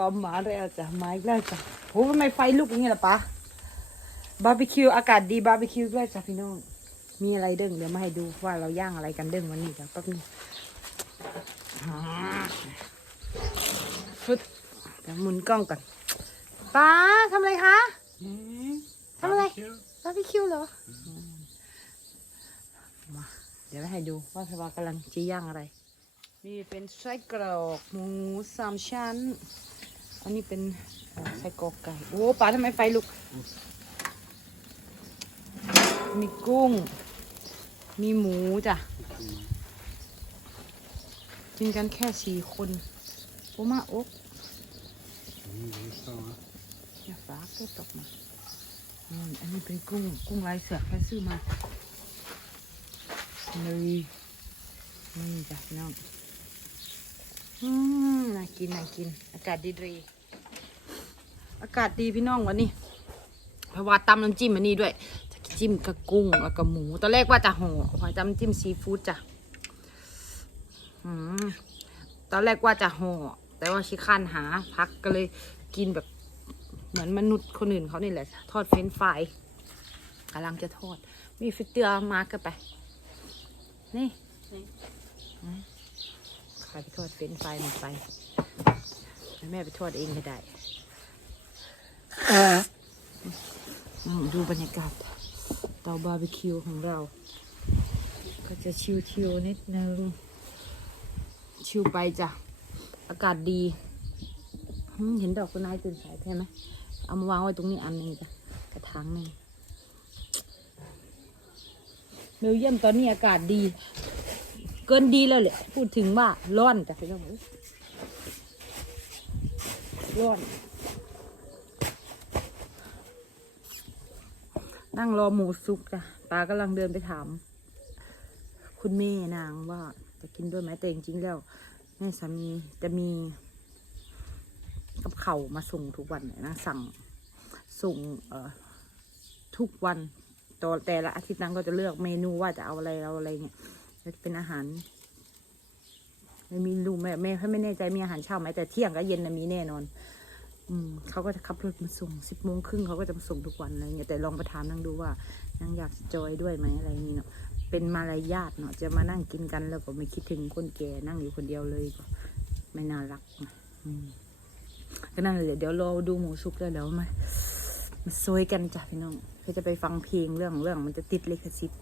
ว่ามาแล้วจ้ะมาอีกแล้วจ้ะโหทำไมไฟลุกอย่างเงี้ยล่ะปะบาร์บีคิวอากาศดีบาร์บีคิวด้วยจ้ะพี่น้อง มีอะไรเด้งเดี๋ยวมาให้ดูว่าเราย่างอะไรกันเด้งวันนี้จ้ะแป๊บนึงอ่าฟึดเดี๋ยวหมุนกล้องก่อนป้าทำอะไรคะทำอะไรบาร์บีคิวเหรออืมมาเดี๋ยวให้ดูว่าพวากำลังจะย่างอะไรนี่เป็นไส้กรอกหมูสามชั้น อันนี้เป็นไส้กรอกไก่โอ้ป้าทำไมไฟลุก มีกุ้ง มีหมูจ้ะ กินกันแค่สี่คนโอ้มาโอ๊กอย่าฟ้าก็ตกมาอันนี้เป็นกุ้ง กุ้งลายเสือกแค่ซื้อมาเลยนี่จ้ะพี่น้อง น่ากินน่ากิน อากาศดีดีอากาศดีพี่น้องวันนี้เพราะว่าตำน้ำจิ้มอันนี้ด้วยจะจิ้มกับกุ้งแล้วก็หมูตอนแรกว่าจะห่อหอยจำจิ้มซีฟู้ดจ้ะตอนแรกว่าจะห่อแต่ว่าชิคันหาพักก็เลยกินแบบเหมือนมนุษย์คนอื่นเขานี่แหละ ทอดเฟรนช์ฟรายกำลังจะทอด มีฟิตเตอร์มากกันไป นี่ ใครไปทอดเฟรนช์ฟมันไปแม่ไปทอดเองก็ได้ดูบรรยากาศเตาบาร์บีคิวของเรา ก็จะชิวๆนิดนึง ชิวไปจ้ะ อากาศดี เห็นดอกกุหลาบตื่นสายใช่ไหมเอามาวางไว้ตรงนี้อันนึงจ้ะ กระถางหนึ่งเบลเยียมตอนนี้อากาศดี เกินดีแล้วแหละ พูดถึงว่าร้อนจ้ะพี่น้องร้อน นั่งรอหมูสุกจ้ะตากำลังเดินไปถาม คุณแม่นางว่าจะกินด้วยไหมแต่จริงๆแล้วแม่สามีจะมีกับเข่ามาส่งทุกวันนี่ยนะสั่งส่งเอ่อทุกวันต่อแต่ละอาทิตย์นั้นก็จะเลือกเมนูว่าจะเอาอะไรเอาอะไรเนี่ย จะเป็นอาหารไม่มีรู้แม่แม่ไม่แน่ใจมีอาหารเช้าไหมแต่เที่ยงกับเย็นนะมีแน่นอน อืมเขาก็จะขับรถมาส่งสิบโมงครึ่งเขาก็จะมาส่งทุกวันอะไรเงี้ยแต่ลองไปถามนั่งดูว่ายังอยากจอยด้วยไหมอะไรนี้เนาะเป็นมารยาทเนาะจะมานั่งกินกันแล้วก็ไม่คิดถึงคนแก่นั่งอยู่คนเดียวเลยก็ ไม่น่ารักอืมก็นั่นเลยเดี๋ยวรอดูหมูสุกแล้วเดี๋ยวมามาซวยกันจ้ะพี่น้องเพื่อจะไปฟังเพลงเรื่องเรื่อง มันจะติดลิขสิทธิ์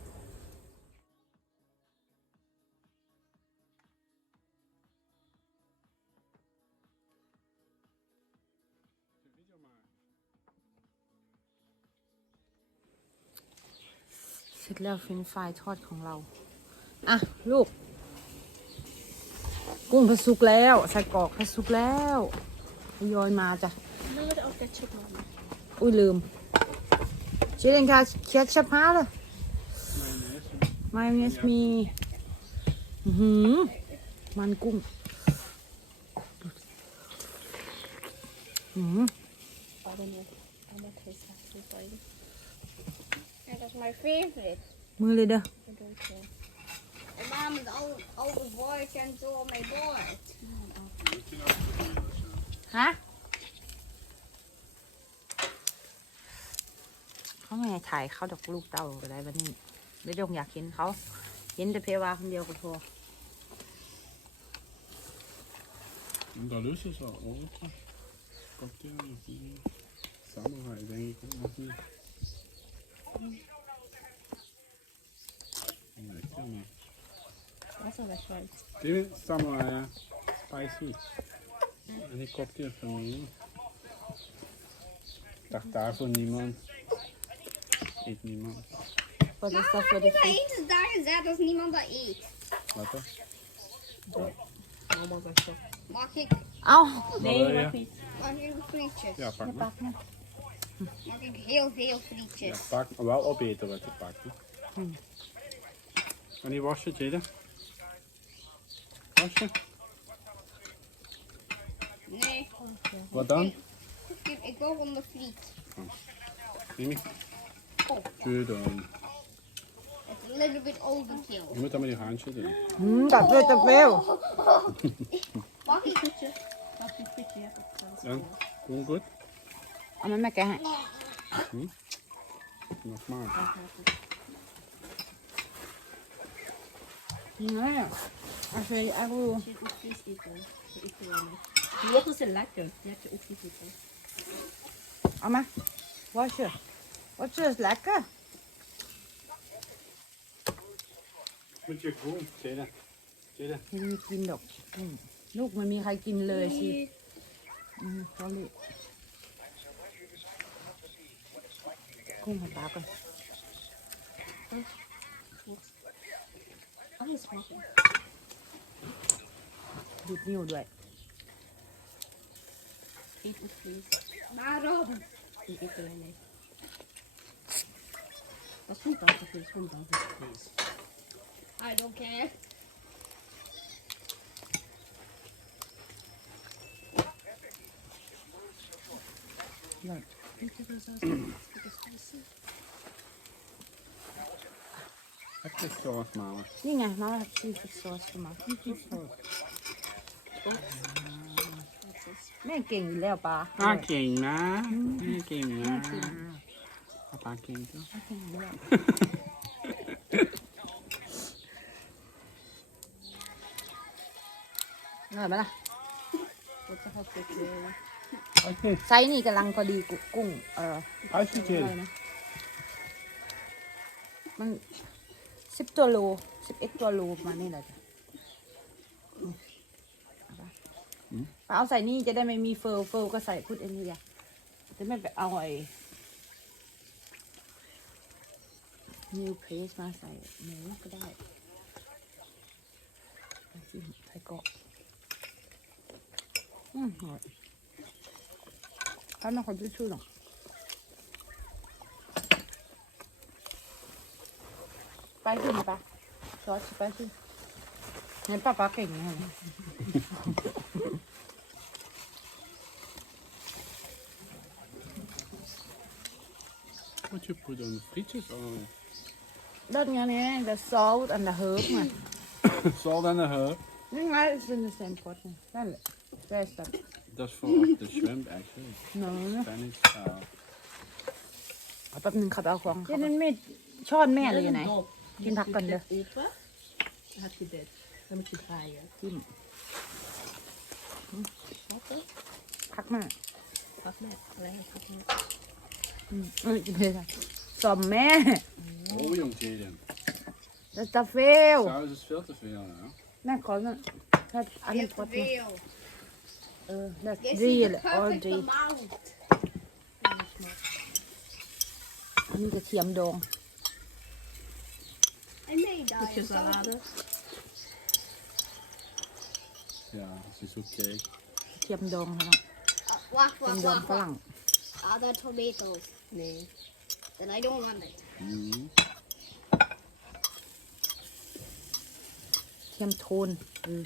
สร็จแล้วเฟรนช์ฟรายทอดของเรา อะ ลูก กุ้งพะสุกแล้วใส่กรอกพะสุกแล้วทยอยมาจ้ะ Nu är det och ketchup mamma. อุ้ยลืมชื่อเล่นค่ะเคียดชับฮาเลยมายองเนสมีอื้อหือมันกุ้งอื้อหือ I don't know. I'm not taste that. I'm sorry. That's my favorite. มือเลยเด้อ I don't care. En waarom is al, al de boys en zo op mijn bord? ฮะเขาไม่ให้ถ่ายเขาดอกลูกเต้าอะไรแบบนี้ไม่ต้องอยากเห็นเขา เห็นแต่เพวาคนเดียวก็พอ Men du har lyst til så at overtage? Godt det er noget Nossa, is olha. Teve Samurai, spicy. Helikopter van hier. Dacht voor niemand. Eet niemand. Wat is nou, dat voor de friet? Ik eet daar niemand dat eet. Wat dan? Oh. Mag ik? Oh, nee, mag niet. Mag ik een? Ja, pak. Mag ik heel veel Ja, frietjes? pak. Og wel opeten wat je pakt. hè. Kan je wassen til det? Wassen? Nee, Wat dan? ik, ik wil gewoon de friet. Neem je? Oh. Kjød og Het little bit overkill. Je moet dan met die haantje doen. อืมดับเลยจับเร็ว Walkie picture. Walkie picture, ja. dat is En? Gewoon goed? เอามันแม่แกะให้ Nog maar. นี่ไงอาเฟย์อากู Als je het oefjes eten, dan eten we niet. Die wortels zijn lekker. Die heb je ook niet eten. เอามาว่าเชื่อว่าเชื่อแลกก็ Moet je groen, Jada. Jada. ไม่มีกินดอกอืมลูกมันมีใครกินเลยสิอืมเขาเลยกุ้งให้ปลาก่อน Alles smaken. ดูดนิ้วด้วย Eet oefjes. Waarom? Die eten wij niet. Dat is goed dan voor vlees. Goed dan voor vlees. I don't care. เลย Weet je wel zoals dat is spicy. Heb je zoals mama? นี่ไงมาซีฟู้ดซอสมาแม่เก่งอยู่แล้วปลา Ah, king na. Nee, king na. Papa king toch? เก่งอยู่แล้วอร่อยไหมล่ะ Dat is altijd... eh, Oké. ไซส์นี่กำลังพอดีกุกุ้ง เออ Alsje อร่อย Jada. นะมันสิบตัวโลสิบเอ็ดตัวโลประมาณนี้แหละจ้ะอืมเอาปะปลาเอาใส่นี่จะได้ไม่มีเฟอร์เฟอร์ก็ใส่พุทธอันนี้เดียวจะไม่ไปเอาไอ้นิวเพรสมาใส่หมูก็ได้เอาสิใส่เกาะอืมอร่อยถ้าไม่ขอชื่อหรอก ไปขึ้นปะซอสไปขึ้นงั้นป้าป้าเก่งนะ Moet je put on the frietjes? Oh. ด้านนี้เนี่ย the salt and the herb ไง Salt and the herb. นี่ไง it's in the same pot ไงนั่ นแหละ there's that Dat is voor de shrimp actually. เนาะ Spanish. Uh, เอาแป๊บนึงครับเอาของเขานั่นไม่ช้อนแม่เลยอยู่ไหน dop. Geen Als je hakken, dit eten, dan heb je dit. Dan moet je draaien. จิ้มพักมาก Pak mee. Alleen pak mee. อืมเอ้ยไม่ได้สอมแม่ oh jong Jada. แล้วจะเฟล Saus is veel te veel hè. แม่ขอนะถ้าอันนี้ Veel พอ te ดี veel. เอ อ that's This real is the all perfect day amount. อันนี้กระเทียมดอง I made that. Stukje salade. Ja, dat is oké. กระเทียมดองนะ Uh, wacht, เทียม wacht, ดอง wacht, ฝรั่ง wacht. Are there tomatoes? Nee. Then I don't want it. Mhm. เทียมโทนเออ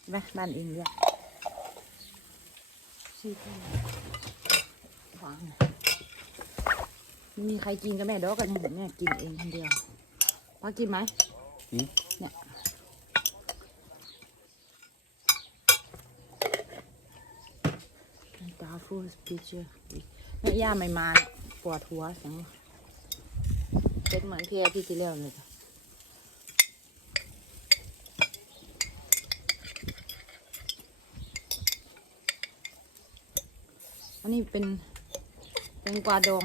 ใช่ไหมบ้านเองเนี่ย ชื่อเท่าไหร่วางไม่มีใครกินกับแม่ดอกกันแม่กินเองคนเดียวป้ากินไหมหืมเนี่ยตาฟูสปิเชอร์แม่ย่าไม่มาปวดหัวเสียงเป็นเหมือนเพียที่ที่แล้วเลยจ้ะ นนี้เป็นแตงกวาดอง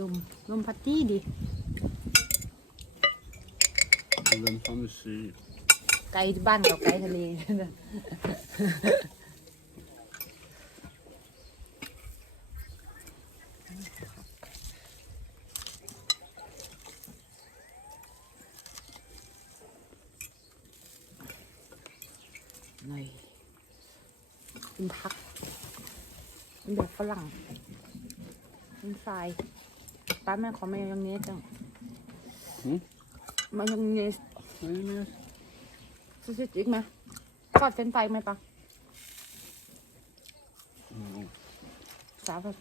ลมลมพัดจี้ดิ Ik ben van de zee. ไกลบ้านกับไกลทะเล เป็นพักเป็นแบบฝรั่งเป็นทรายป้าแม่ขอมายองเนสจังหืม มายองเนส Mayonaise? ซื้ออีกไหมทอดเฟรนช์ฟรายไหมปะ Oh. สาวแบบ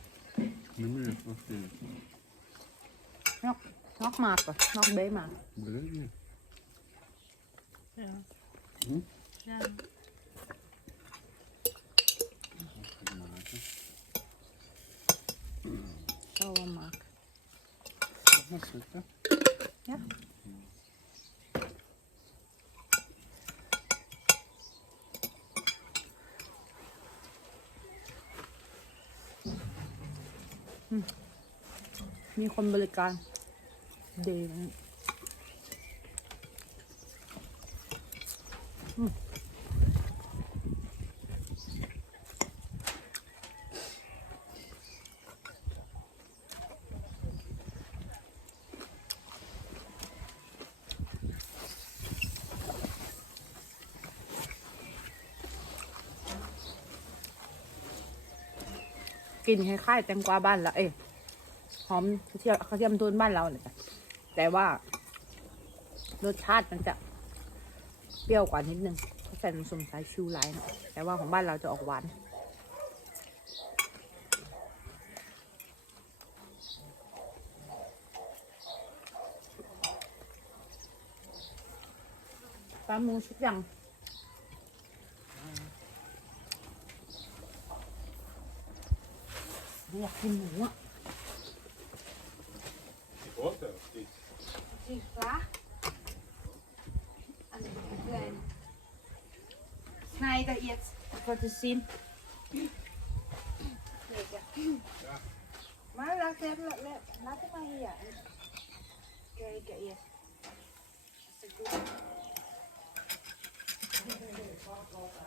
Nu mer. Okej. นอกนอกมากก่อนนอกเบ้มาก Bredvid. Ja. Mm. Ja. Marken. ชอบมาก Vad söt det. มีคนบริการเดีนะอืม กลินคล้ายๆแตงกวาบ้านเราเอ้ยหอมกระเทียมกระเทียมโทนบ้านเราเนี่ยจ้ะแต่ว่ารสชาติมันจะเปรี้ยวกว่านิดนึงเขาใส่น้ำส้มสายชูไลน์นะแต่ว่าของบ้านเราจะออกหวานปลาหมูชุดยัง อยากกินหมูอะ Gott är det. Siffra. Snijden jetzt voor te zien. Lekker. Maar laat hem, laat, laat hem maar hier. Kijken eerst. Als het goed is. Nee, nog niet. Nog niet. Al die bij de baan. Huh? En kilo fisk. Ja, ik denk. Kyssling, ja. Hmm. Wat ben ik Dylan? Den har jag, ja. เอ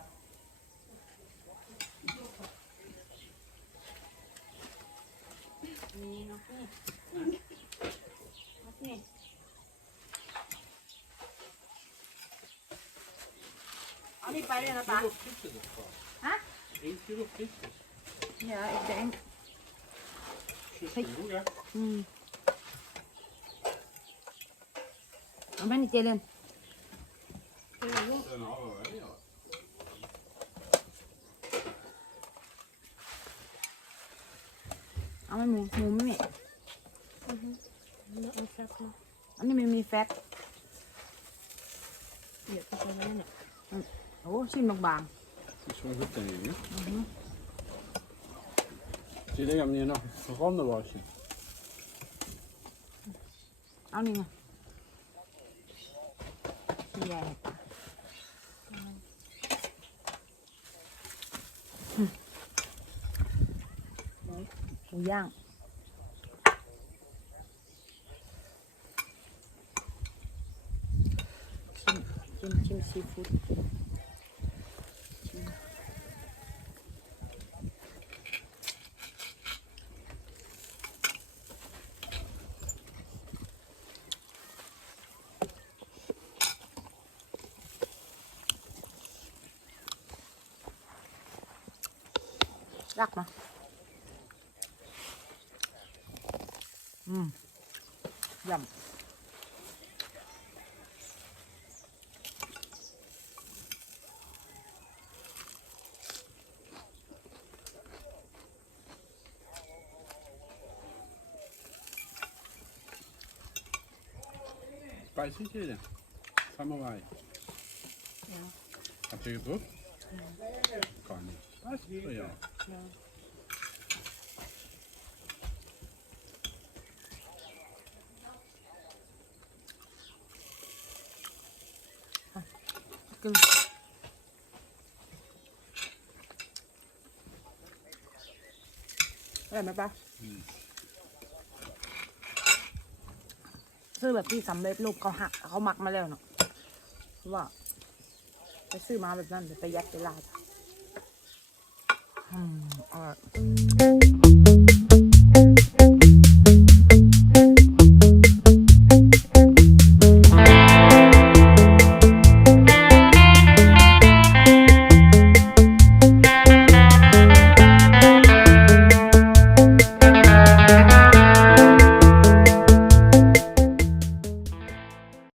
าไม่หมูหมูไม่มี Nå är det så. อันนี้มันมีแฟต Jag tar den här. โอ้ชิ้นบาง Så hittar ni ju. Till det gamla nu. Så kom det var sig. ๆเอานี่ไงชิ้นใหญ่เลยปะอืมหมูย่าง ชิมชิมชิม ซีฟู้ดชิมรักมาอืมยำ spicy chili. Samurai. No. Have you book? No. Kind spicy for er you. No. Good. Yeah, my back. Mm. ซื้อแบบที่สำเร็จรูปเขาหักเขาหมักมาแล้วเนาะว่าไปซื้อมาแบบนั้นเดี๋ยวไปยัดไปลาดอืมอร่อย